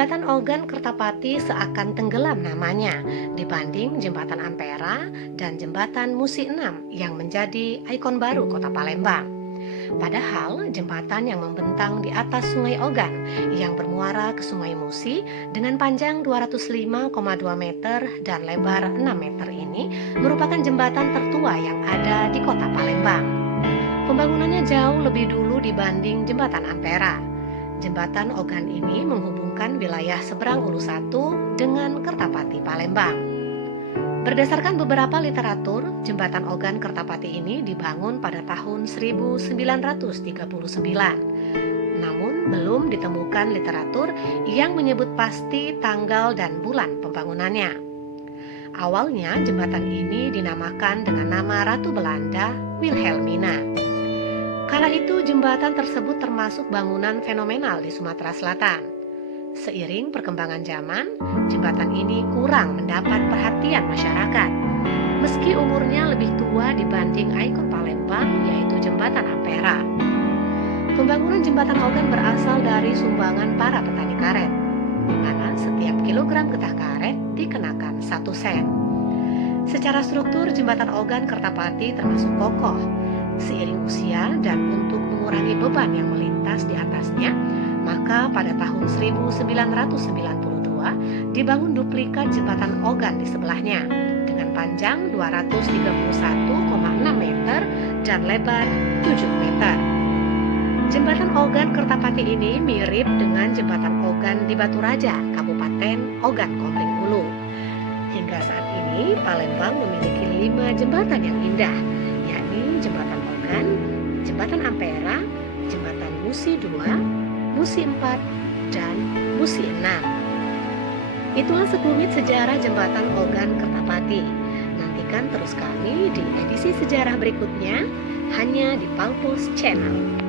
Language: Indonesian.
Jembatan Ogan Kertapati seakan tenggelam namanya dibanding Jembatan Ampera dan Jembatan Musi 6 yang menjadi ikon baru Kota Palembang. Padahal jembatan yang membentang di atas Sungai Ogan yang bermuara ke Sungai Musi dengan panjang 205,2 meter dan lebar 6 meter ini merupakan jembatan tertua yang ada di Kota Palembang. Pembangunannya jauh lebih dulu dibanding Jembatan Ampera. Jembatan Ogan ini menghubungkan wilayah seberang Ulu Satu dengan Kertapati Palembang. Berdasarkan beberapa literatur, Jembatan Ogan Kertapati ini dibangun pada tahun 1939. Namun belum ditemukan literatur yang menyebut pasti tanggal dan bulan pembangunannya. Awalnya jembatan ini dinamakan dengan nama Ratu Belanda Wilhelmina. Kala itu jembatan tersebut termasuk bangunan fenomenal di Sumatera Selatan. Seiring perkembangan zaman, jembatan ini kurang mendapat perhatian masyarakat. Meski umurnya lebih tua dibanding ikon Palembang, yaitu Jembatan Ampera. Pembangunan Jembatan Ogan berasal dari sumbangan para petani karet, di mana setiap kilogram getah karet dikenakan 1 sen. Secara struktur, Jembatan Ogan Kertapati termasuk kokoh. Seiring usia dan untuk mengurangi beban yang melintas di atasnya, maka pada tahun 1992 dibangun duplikat Jembatan Ogan di sebelahnya dengan panjang 231,6 meter dan lebar 7 meter. Jembatan Ogan Kertapati ini mirip dengan Jembatan Ogan di Baturaja, Kabupaten Ogan Komering Ulu. Hingga saat ini Palembang memiliki 5 jembatan yang indah, yakni Jembatan Ogan, Jembatan Ampera, Jembatan Musi 2, Musi 4, dan Musi 6. Itulah sekelumit sejarah Jembatan Ogan Kertapati. Nantikan terus kami di edisi sejarah berikutnya hanya di Palpos Channel.